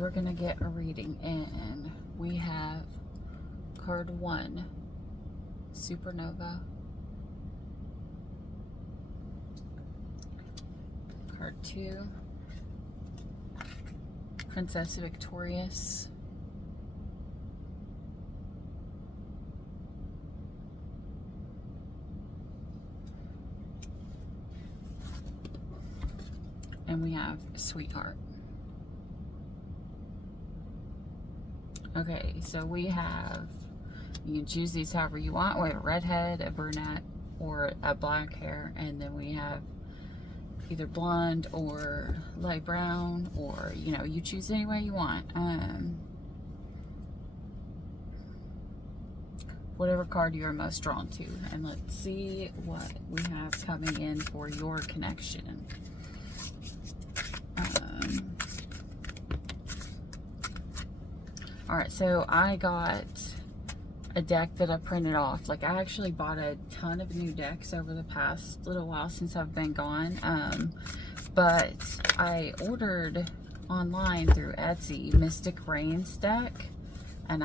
guys, we're gonna get a reading, and we have card 1, Supernova, card 2, Princess Victorious, and we have Sweetheart. Okay, so we have, you can choose these however you want. We have a redhead, a brunette, or a black hair, and then we have either blonde or light brown, or, you know, you choose any way you want. Whatever card you're most drawn to. And let's see what we have coming in for your connection. Alright, so I got a deck that I printed off. Like, I actually bought a ton of new decks over the past little while since I've been gone. But I ordered online through Etsy Mystic Rains deck. And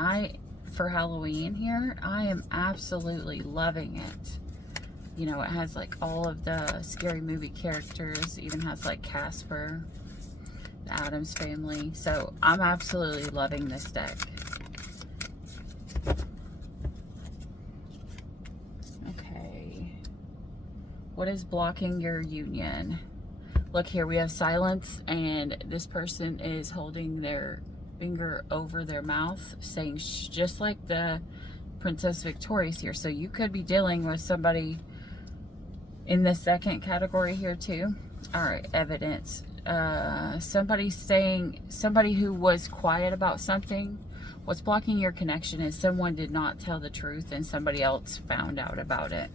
for Halloween here, I am absolutely loving it. You know, it has like all of the scary movie characters. It even has like Casper, the Addams Family. So I'm absolutely loving this deck. Okay. What is blocking your union? Look here, we have silence, and this person is holding their finger over their mouth, saying shh, just like the Princess Victorious here. So you could be dealing with somebody in the second category here too. All right, evidence. Somebody who was quiet about something. What's blocking your connection is someone did not tell the truth and somebody else found out about it.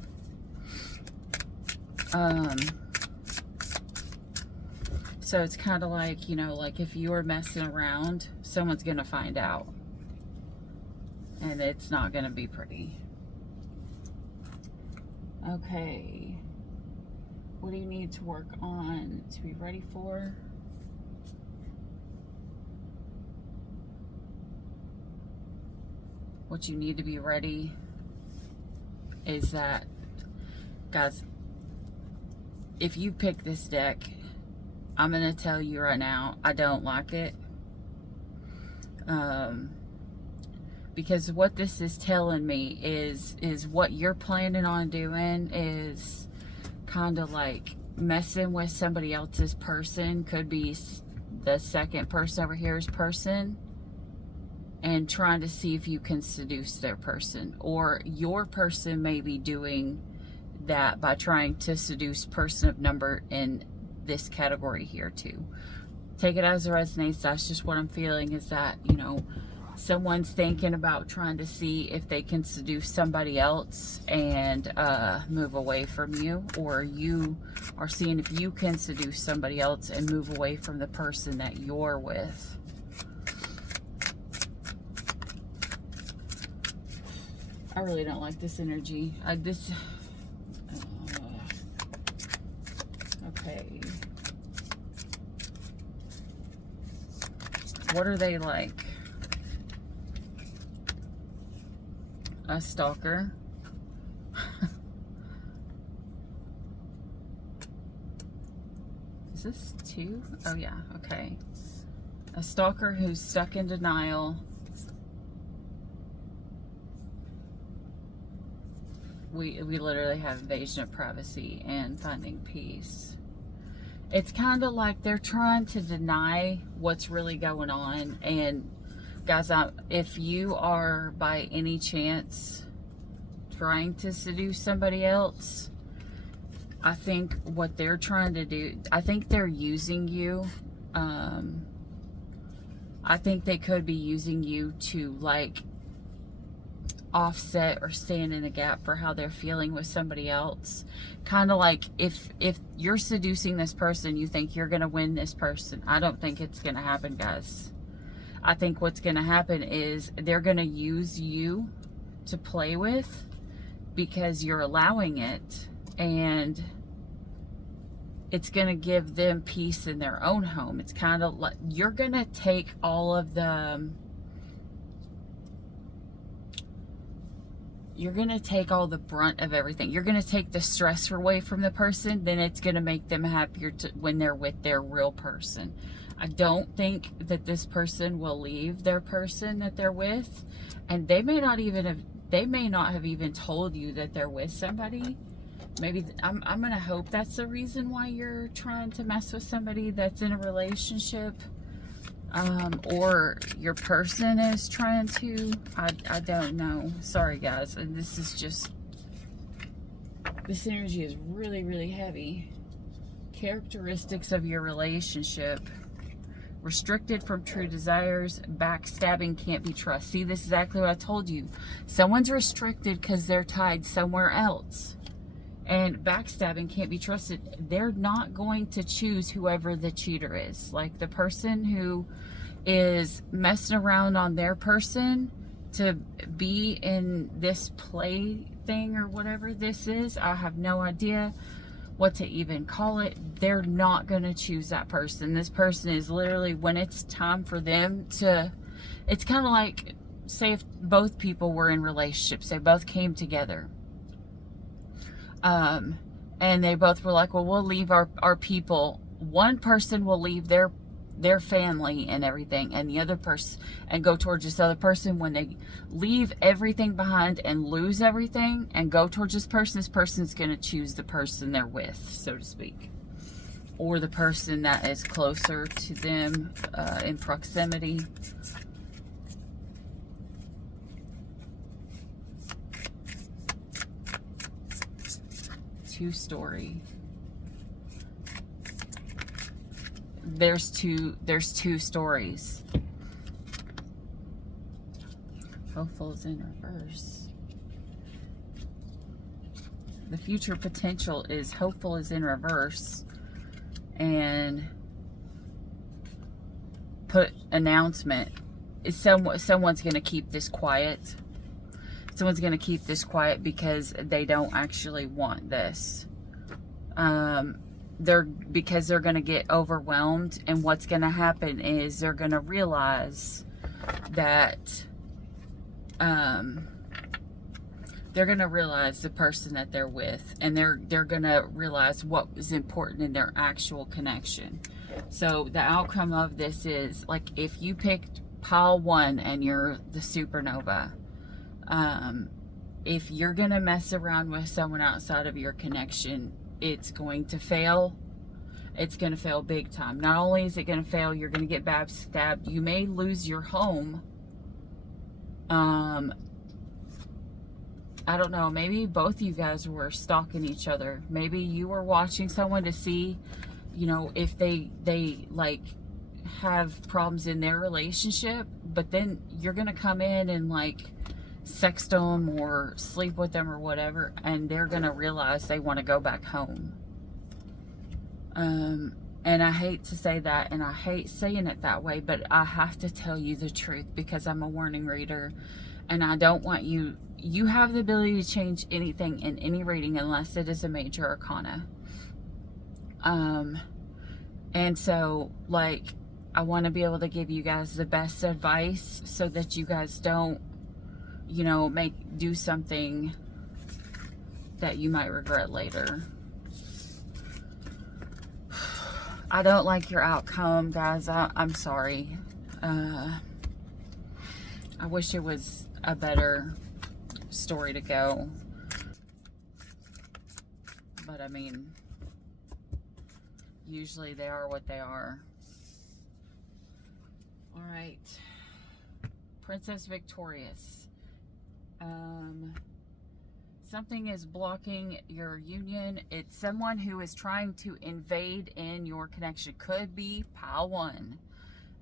So it's kind of like, you know, like if you're messing around, someone's gonna find out, and it's not gonna be pretty. Okay. What do you need to work on to be ready for? What you need to be ready is that, guys, if you pick this deck, I'm going to tell you right now, I don't like it. Because what this is telling me is what you're planning on doing is kind of like messing with somebody else's person. Could be the second person over here's person, and trying to see if you can seduce their person, or your person may be doing that by trying to seduce person of number in this category here too. Take it as it resonates. That's just what I'm feeling, is that, you know, someone's thinking about trying to see if they can seduce somebody else and move away from you, or you are seeing if you can seduce somebody else and move away from the person that you're with. I really don't like this energy. Okay. What are they like? A stalker. Is this 2? Oh yeah, okay. A stalker who's stuck in denial. We literally have invasion of privacy and finding peace. It's kind of like they're trying to deny what's really going on. And guys, if you are by any chance trying to seduce somebody else, I think what they're trying to do, I think they're using you. I think they could be using you to like offset or stand in the gap for how they're feeling with somebody else. Kind of like if you're seducing this person, you think you're gonna win this person. I don't think it's gonna happen, guys. I think what's gonna happen is they're gonna use you to play with because you're allowing it, and it's going to give them peace in their own home. It's kind of like you're going to take all of the brunt of everything. You're going to take the stress away from the person. Then it's going to make them happier when they're with their real person. I don't think that this person will leave their person that they're with, and they may not have even told you that they're with somebody. Maybe I'm gonna hope that's the reason why you're trying to mess with somebody that's in a relationship, or your person is trying to. I don't know. Sorry guys, and this energy is really, really heavy. Characteristics of your relationship: restricted from true desires, backstabbing, can't be trusted. See, this is exactly what I told you. Someone's restricted because they're tied somewhere else. And backstabbing, can't be trusted. They're not going to choose whoever the cheater is. Like the person who is messing around on their person to be in this play thing or whatever this is. I have no idea what to even call it. They're not going to choose that person. This person is literally, when it's time for them to, it's kind of like, say if both people were in relationships, they both came together. And they both were like, well, we'll leave our people. One person will leave their family and everything, and the other person, and go towards this other person. When they leave everything behind and lose everything and go towards this person's going to choose the person they're with, so to speak, or the person that is closer to them, in proximity. Two-story. There's two stories. Hopeful is in reverse. The future potential is hopeful is in reverse, and put announcement is someone's going to keep this quiet. Someone's going to keep this quiet because they don't actually want this. Because they're going to get overwhelmed, and what's going to happen is they're going to realize that they're going to realize the person that they're with, and they're going to realize what is important in their actual connection. So the outcome of this is, like, if you picked pile 1 and you're the supernova, if you're going to mess around with someone outside of your connection, it's going to fail. It's going to fail big time. Not only is it going to fail, you're going to get backstabbed. You may lose your home. I don't know. Maybe both of you guys were stalking each other. Maybe you were watching someone to see, you know, if they like have problems in their relationship, but then you're going to come in and like sex them or sleep with them or whatever, and they're gonna realize they want to go back home. And I hate to say that, and I hate saying it that way, but I have to tell you the truth because I'm a warning reader, and I don't want you have the ability to change anything in any reading unless it is a major arcana. And so, like, I want to be able to give you guys the best advice so that you guys don't, you know, do something that you might regret later. I don't like your outcome, guys. I'm sorry. I wish it was a better story to go. But I mean, usually they are what they are. All right. Princess Victorious. Something is blocking your union. It's someone who is trying to invade in your connection. Could be pile 1.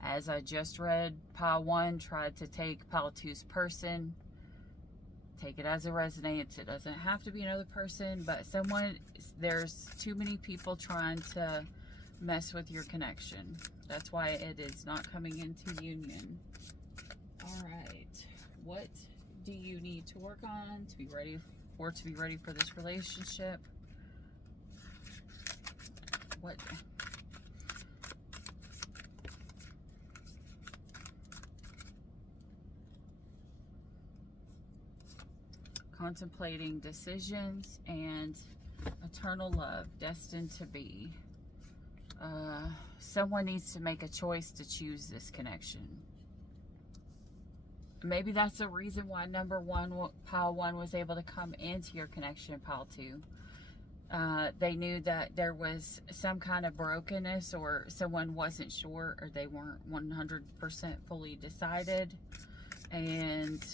As I just read, pile 1 tried to take pile 2's person. Take it as a resonance. It doesn't have to be another person, but there's too many people trying to mess with your connection. That's why it is not coming into union. All right. What do you need to work on to be ready for this relationship? What? Contemplating decisions and eternal love, destined to be. Someone needs to make a choice to choose this connection. Maybe that's the reason why number one, pile one, was able to come into your connection in pile two. They knew that there was some kind of brokenness, or someone wasn't sure, or they weren't 100% fully decided, and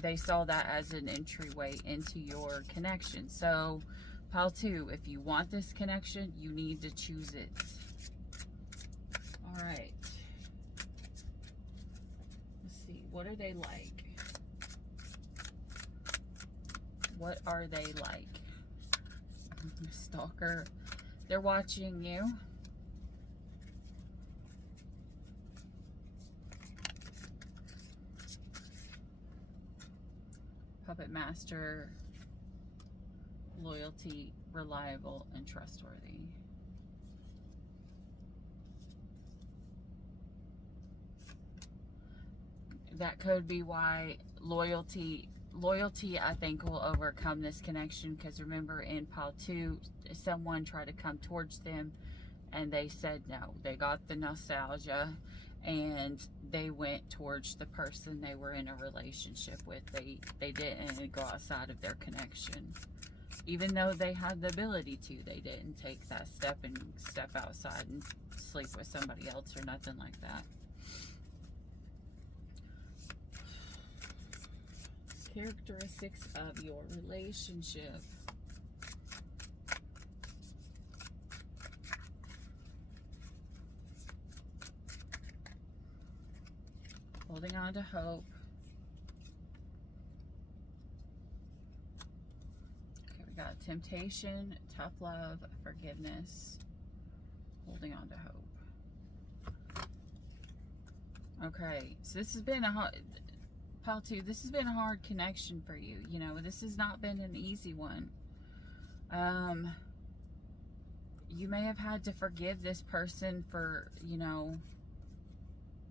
they saw that as an entryway into your connection. So pile two, if you want this connection, you need to choose it. All right. Let's see. What are they like? What are they like? Stalker. They're watching you. Puppet master. Loyalty, reliable, and trustworthy. That could be why loyalty, I think, will overcome this connection, because remember in pile two, someone tried to come towards them and they said no. They got the nostalgia and they went towards the person they were in a relationship with. They didn't go outside of their connection. Even though they had the ability to, they didn't take that step and step outside and sleep with somebody else or nothing like that. Characteristics of your relationship. Holding on to hope. Okay, we got temptation, tough love, forgiveness, holding on to hope. Okay, so this has been a hard, pile two, this has been a hard connection for you. You know, this has not been an easy one. You may have had to forgive this person for, you know,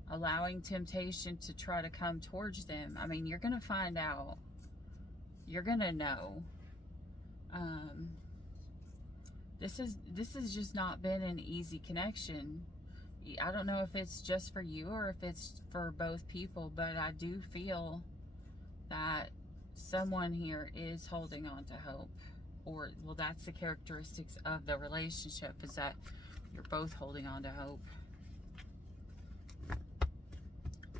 allowing temptation to try to come towards them. I mean, you're going to find out. You're going to know. This has just not been an easy connection. I don't know if it's just for you or if it's for both people, but I do feel that someone here is holding on to hope. Or, well, that's the characteristics of the relationship, is that you're both holding on to hope.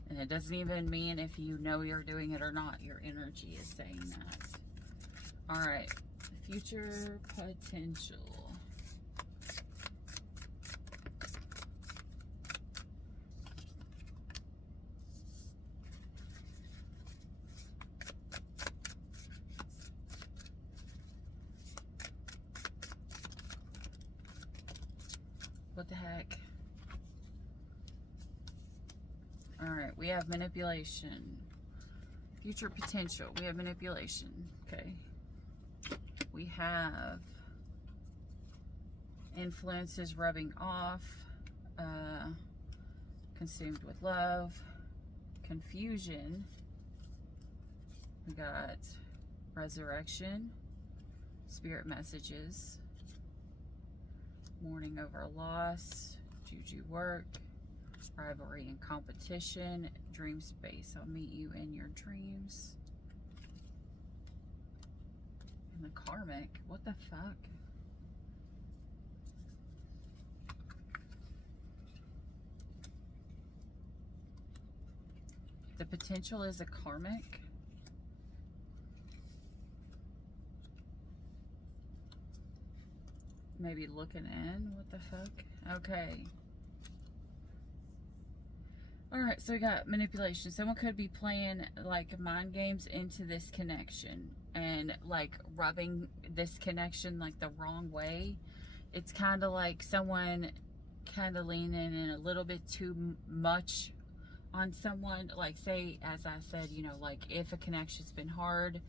And it doesn't even mean if you know you're doing it or not. Your energy is saying that. All right. Future potential. What the heck? All right, we have manipulation. Future potential. We have manipulation. Okay. We have influences rubbing off. Consumed with love. Confusion. We got resurrection. Spirit messages. Mourning over loss. Juju work. Rivalry and competition. Dream space. I'll meet you in your dreams. And the karmic. What the fuck? The potential is a karmic. Maybe looking in. What the fuck? Okay. Alright, so we got manipulation. Someone could be playing like mind games into this connection and like rubbing this connection like the wrong way. It's kind of like someone kind of leaning in a little bit too much on someone. Like, say, as I said, you know, like if a connection's been hard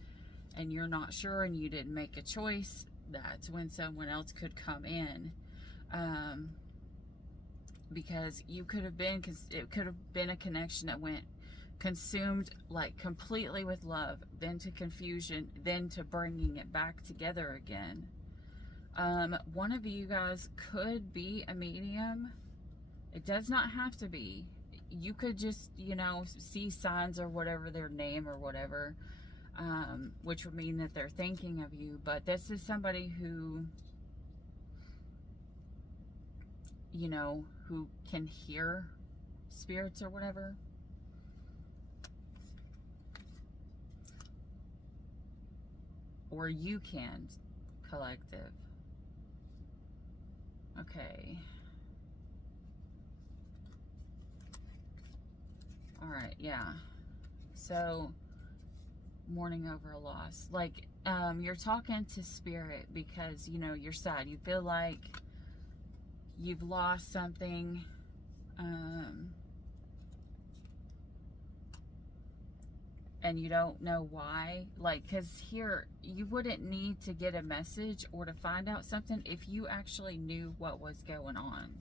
and you're not sure and you didn't make a choice, that's when someone else could come in. Because you could have been, because it could have been a connection that went consumed like completely with love, then to confusion, then to bringing it back together again. One of you guys could be a medium. It does not have to be. You could just, you know, see signs or whatever, their name or whatever, which would mean that they're thinking of you. But this is somebody who, you know, who can hear spirits or whatever. Or you can, collective. Okay. All right, yeah. So, mourning over a loss. Like, you're talking to spirit because, you know, you're sad. You feel like you've lost something. And you don't know why. Like, because here, you wouldn't need to get a message or to find out something if you actually knew what was going on.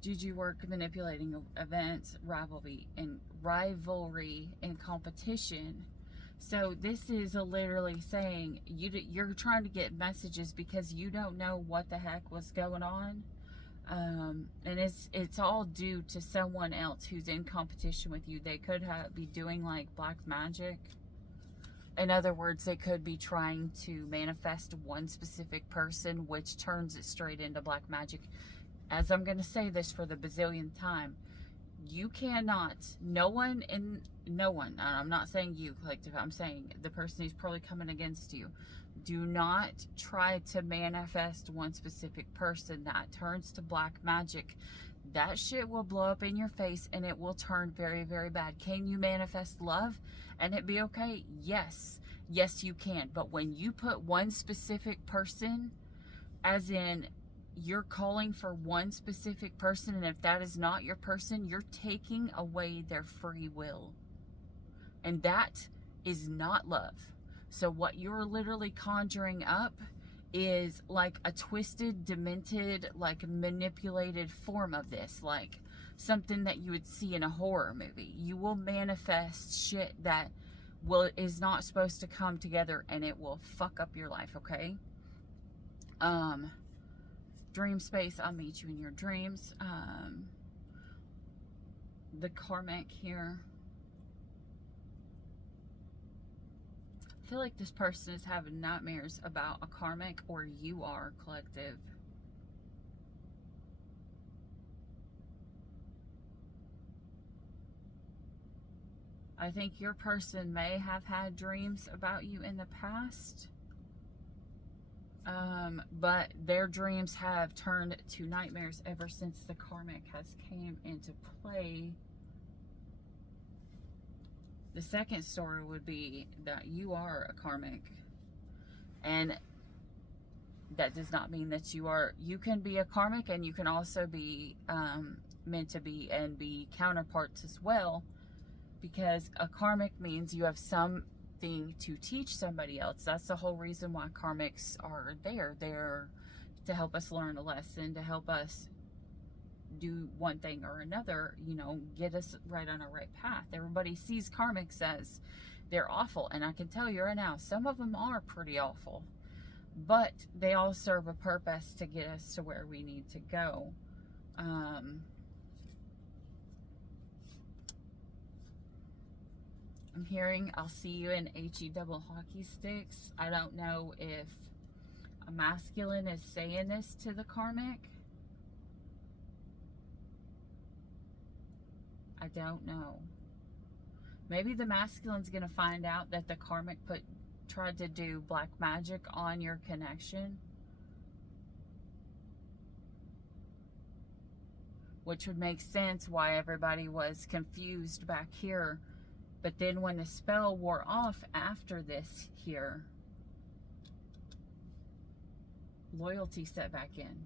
Juju work, manipulating events, rivalry and competition. So this is literally saying you're trying to get messages because you don't know what the heck was going on, and it's all due to someone else who's in competition with you. They could be doing like black magic. In other words, they could be trying to manifest one specific person, which turns it straight into black magic. As I'm going to say this for the bazillionth time, you cannot, no one, I'm not saying you, collective, I'm saying the person who's probably coming against you, do not try to manifest one specific person. That turns to black magic. That shit will blow up in your face and it will turn very, very bad. Can you manifest love and it be okay? Yes. Yes, you can. But when you put one specific person, as in you're calling for one specific person, and if that is not your person, you're taking away their free will. And that is not love. So what you're literally conjuring up is like a twisted, demented, like manipulated form of this, like something that you would see in a horror movie. You will manifest shit that is not supposed to come together, and it will fuck up your life, okay? Dream space, I'll meet you in your dreams. The karmic here. I feel like this person is having nightmares about a karmic, or you are, collective. I think your person may have had dreams about you in the past. But their dreams have turned to nightmares ever since the karmic has came into play. The second story would be that you are a karmic, and that does not mean that you can be a karmic, and you can also be meant to be and be counterparts as well, because a karmic means you have something to teach somebody else. That's the whole reason why karmics are there. They're to help us learn a lesson, to help us do one thing or another, you know, get us right on our right path. Everybody sees karmics as they're awful, and I can tell you right now, some of them are pretty awful, but they all serve a purpose to get us to where we need to go. I'm hearing I'll see you in HE double hockey sticks. I don't know if a masculine is saying this to the karmic. I don't know. Maybe the masculine's going to find out that the karmic tried to do black magic on your connection, which would make sense why everybody was confused back here. But then when the spell wore off after this here, loyalty set back in.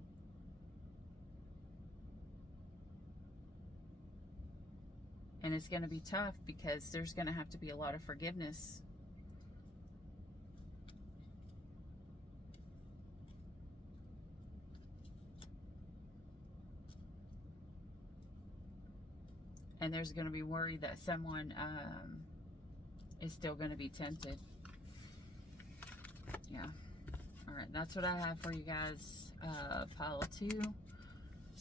And it's going to be tough because there's going to have to be a lot of forgiveness. And there's going to be worry that someone is still going to be tempted. Yeah. All right, that's what I have for you guys. Pile 2.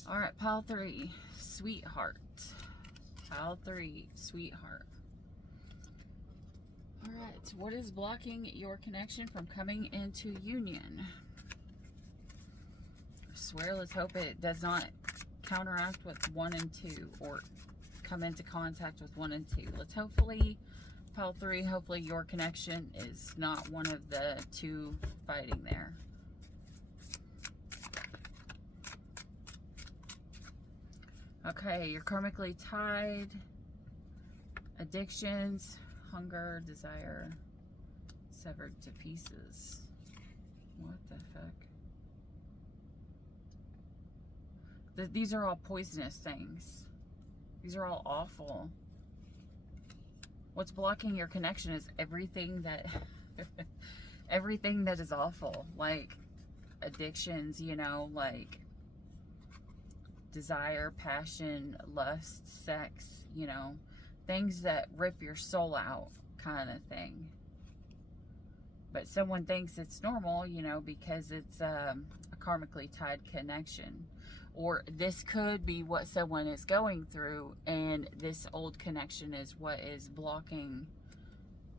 All right, pile 3, sweetheart. Pile 3, sweetheart. All right, what is blocking your connection from coming into union? I swear, let's hope it does not counteract with 1 and 2 or come into contact with 1 and 2. Let's hopefully, pile 3, hopefully your connection is not one of the 2 fighting there. Okay, you're karmically tied. Addictions, hunger, desire, severed to pieces. What the fuck? These are all poisonous things. These are all awful. What's blocking your connection is everything that everything that is awful, like addictions, you know, like desire, passion, lust, sex, you know, things that rip your soul out kind of thing. But someone thinks it's normal, you know, because it's a karmically tied connection. Or this could be what someone is going through, and this old connection is what is blocking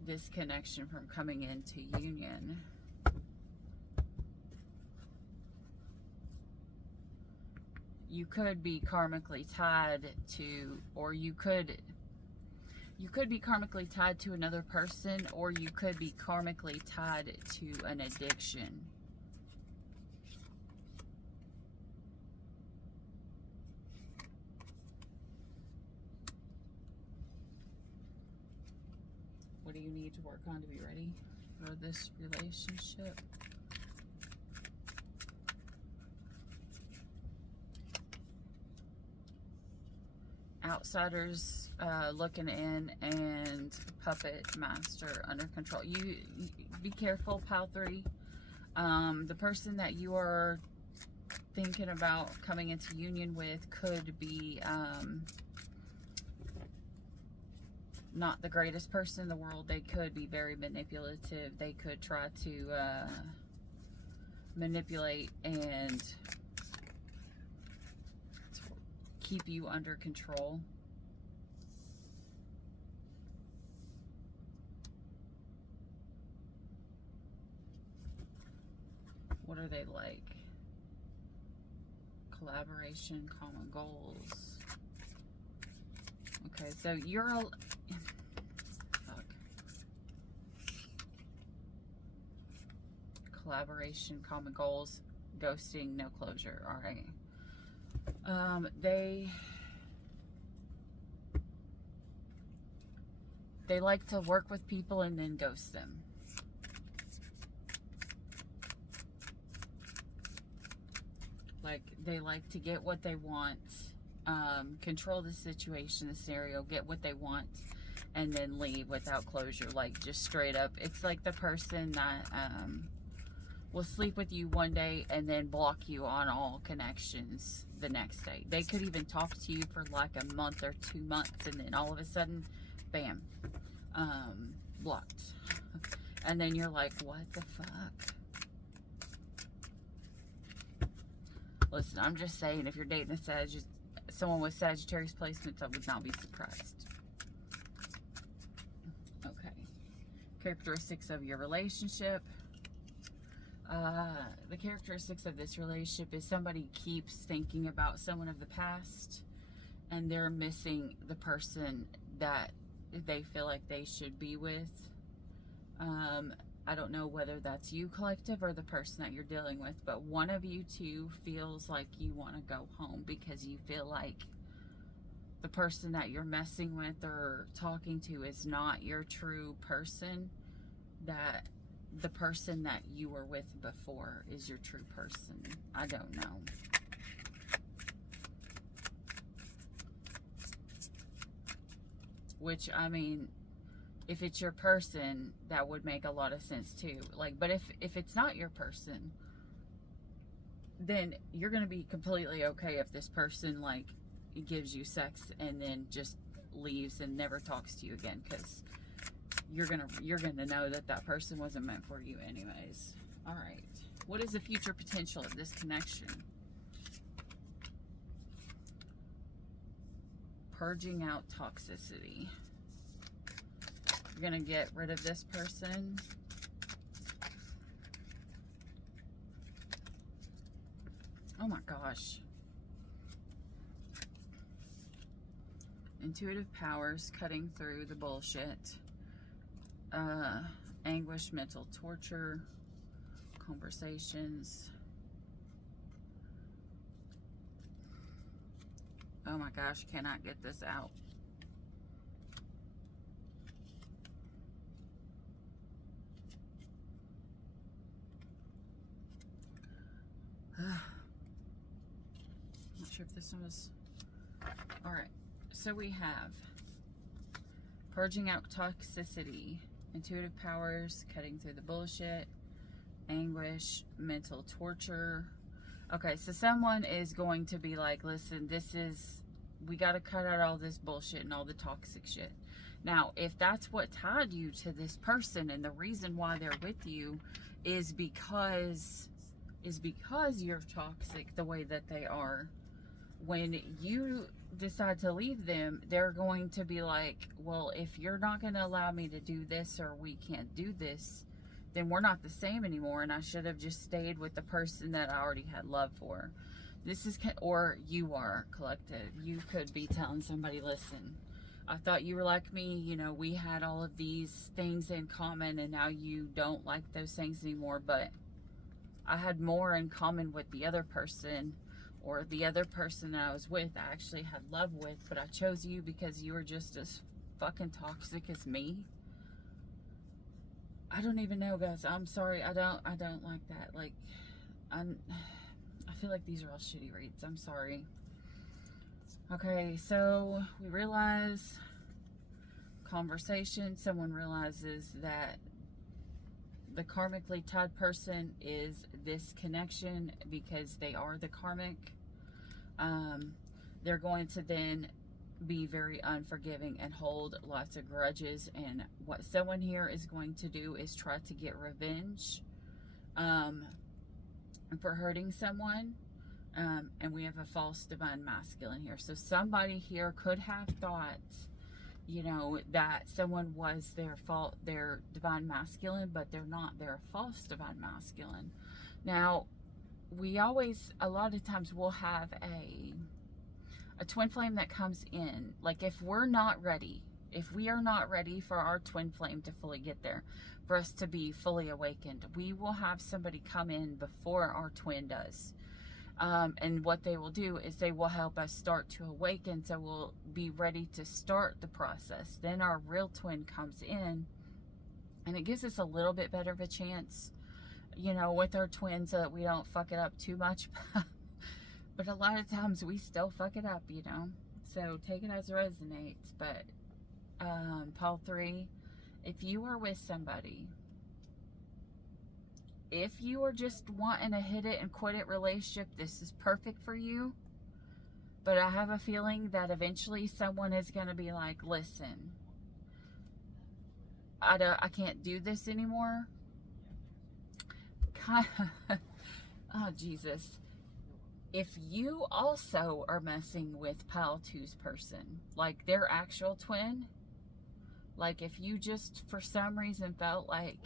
this connection from coming into union. You could be karmically tied to, or you could be karmically tied to another person, or you could be karmically tied to an addiction. What do you need to work on to be ready for this relationship? Outsiders looking in, and puppet master under control. You be careful, pile 3. The person that you are thinking about coming into union with could be not the greatest person in the world. They could be very manipulative. They could try to manipulate and keep you under control. What are they like? Collaboration, common goals. Okay, so you're all... Fuck. Collaboration, common goals, ghosting, no closure. All right. They like to work with people and then ghost them. Like, they like to get what they want, control the situation, the scenario, get what they want, and then leave without closure. Like, just straight up. It's like the person that will sleep with you one day and then block you on all connections the next day. They could even talk to you for like a month or 2 months, and then all of a sudden, bam, blocked. And then you're like, what the fuck? Listen, I'm just saying, if you're dating someone with Sagittarius placements, I would not be surprised. Okay. Characteristics of your relationship. The characteristics of this relationship is somebody keeps thinking about someone of the past, and they're missing the person that they feel like they should be with. I don't know whether that's you, collective, or the person that you're dealing with, but one of you two feels like you want to go home because you feel like the person that you're messing with or talking to is not your true person, that the person that you were with before is your true person. I don't know. Which, I mean, if it's your person, that would make a lot of sense too. Like, but if it's not your person, then you're going to be completely okay if this person, like, gives you sex and then just leaves and never talks to you again, because you're gonna know that that person wasn't meant for you anyways. All right, what is the future potential of this connection? Purging out toxicity. You're gonna get rid of this person. Oh my gosh. Intuitive powers, cutting through the bullshit. Anguish, mental torture, conversations. Oh my gosh, cannot get this out. Not sure if this one was... All right, so we have purging out toxicity, intuitive powers, cutting through the bullshit, anguish, mental torture. Okay, so someone is going to be like, listen, we got to cut out all this bullshit and all the toxic shit. Now, if that's what tied you to this person and the reason why they're with you is because you're toxic the way that they are, when you decide to leave them, they're going to be like, well, if you're not going to allow me to do this, or we can't do this, then we're not the same anymore, and I should have just stayed with the person that I already had love for. This is, or you are, collective. You could be telling somebody, listen, I thought you were like me, you know, we had all of these things in common, and now you don't like those things anymore, but I had more in common with the other person, or the other person that I was with, I actually had love with, but I chose you because you were just as fucking toxic as me. I don't even know, guys. I'm sorry. I don't like that. Like, I feel like these are all shitty reads. I'm sorry. Okay, so we realize conversation. Someone realizes that the karmically tied person is this connection because they are the karmic. They're going to then be very unforgiving and hold lots of grudges, and what someone here is going to do is try to get revenge for hurting someone. And we have a false divine masculine here, so somebody here could have thought, you know, that someone was their divine masculine, but they're not. They're a false divine masculine. Now, we always, a lot of times, we'll have a twin flame that comes in. Like, if we are not ready for our twin flame to fully get there, for us to be fully awakened, we will have somebody come in before our twin does. And what they will do is they will help us start to awaken, so we'll be ready to start the process. Then our real twin comes in, and it gives us a little bit better of a chance, you know, with our twin, so that we don't fuck it up too much. But a lot of times we still fuck it up, you know. So take it as it resonates. But Paul 3, if you are with somebody, if you are just wanting a hit it and quit it relationship, this is perfect for you. But I have a feeling that eventually someone is going to be like, listen, I can't do this anymore. Oh, Jesus. If you also are messing with Pile 2's person, like their actual twin, like if you just for some reason felt like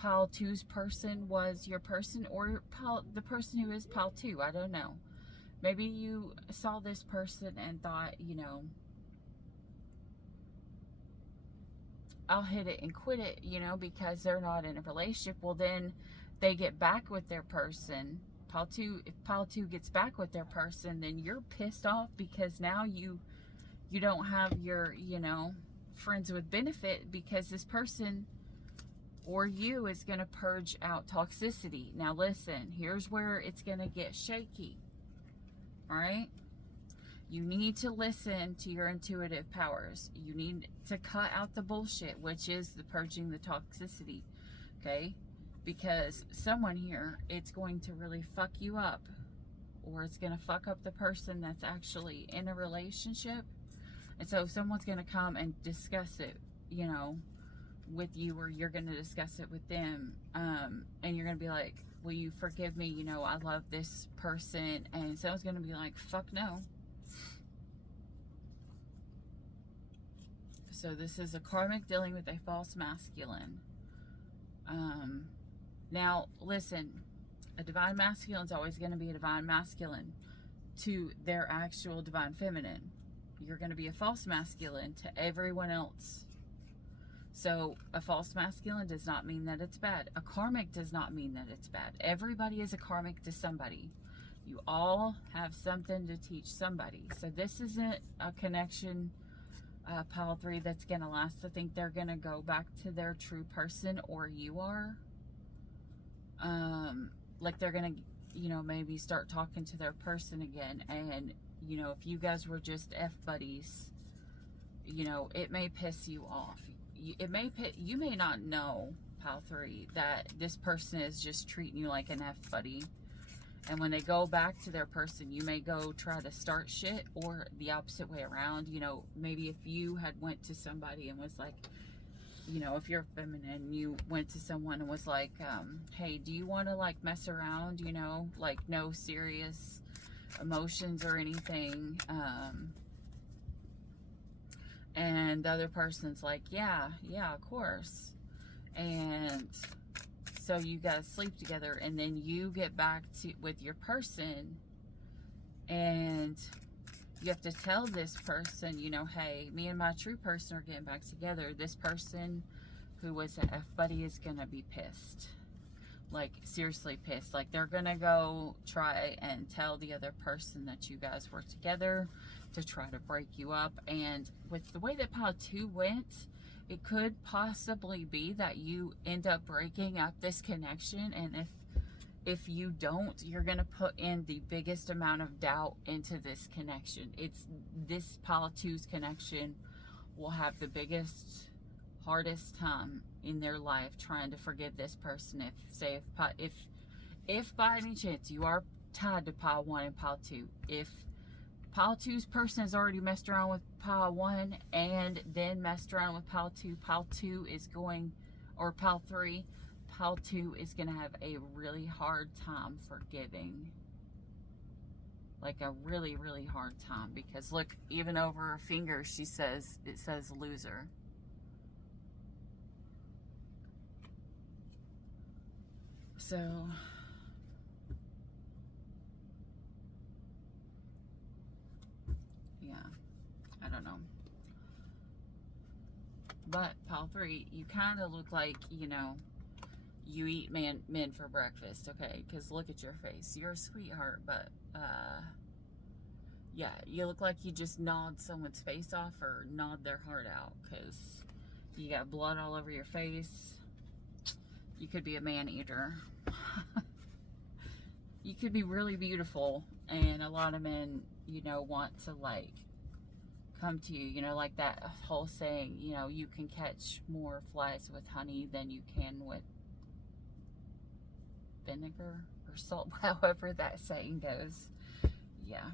Pile 2's person was your person, or the person who is Pile 2, I don't know. Maybe you saw this person and thought, you know, I'll hit it and quit it, you know, because they're not in a relationship. Well, then they get back with their person. If Pile 2 gets back with their person, then you're pissed off because now you don't have your, you know, friends with benefit, because this person or you is going to purge out toxicity. Now listen, here's where it's going to get shaky. All right? You need to listen to your intuitive powers. You need to cut out the bullshit, which is the purging the toxicity. Okay? Because someone here, it's going to really fuck you up or it's going to fuck up the person that's actually in a relationship. And so someone's going to come and discuss it, you know, with you, or you're going to discuss it with them. And you're going to be like, will you forgive me? You know, I love this person. And someone's going to be like, fuck no. So this is a karmic dealing with a false masculine. Now, listen, a divine masculine is always going to be a divine masculine to their actual divine feminine. You're going to be a false masculine to everyone else. So a false masculine does not mean that it's bad. A karmic does not mean that it's bad. Everybody is a karmic to somebody. You all have something to teach somebody. So this isn't a connection, pile 3, that's going to last. I think they're going to go back to their true person, or you are. Like they're going to, you know, maybe start talking to their person again. And, you know, if you guys were just F buddies, you know, it may piss you off. You may not know, pile 3, that this person is just treating you like an F buddy. And when they go back to their person, you may go try to start shit, or the opposite way around. You know, maybe if you had went to somebody and was like, you know, if you're feminine, you went to someone and was like, hey, do you want to like mess around, you know, like no serious emotions or anything. And the other person's like, yeah, of course. And so you guys sleep together, and then you get back to with your person, and you have to tell this person, you know, hey, me and my true person are getting back together. This person who was an F buddy is gonna be pissed. Like, seriously pissed. Like, they're gonna go try and tell the other person that you guys were together to try to break you up. And with the way that pile 2 went, it could possibly be that you end up breaking up this connection. And if you don't, you're gonna put in the biggest amount of doubt into this connection. It's this pile 2's connection will have the biggest, hardest time in their life trying to forgive this person. If by any chance you are tied to pile 1 and pile 2, if pile 2's person has already messed around with pile 1 and then messed around with pile 2, pile 2 is going, or pile 3, pile 2 is going to have a really hard time forgiving. Like a really, really hard time. Because look, even over her finger, it says loser. So, yeah, I don't know. But pile 3, you kind of look like, you know, you eat men for breakfast, okay? Because look at your face. You're a sweetheart, but, yeah, you look like you just gnawed someone's face off or gnawed their heart out, because you got blood all over your face. You could be a man-eater. You could be really beautiful, and a lot of men, you know, want to, like, come to you, you know, like that whole saying, you know, you can catch more flies with honey than you can with vinegar or salt, however that saying goes. Yeah.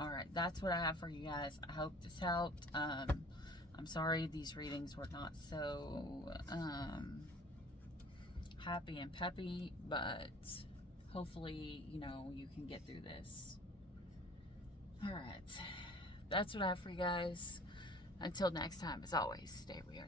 Alright, that's what I have for you guys. I hope this helped. I'm sorry these readings were not so happy and peppy, but hopefully, you know, you can get through this. Alright, that's what I have for you guys. Until next time, as always, stay weird.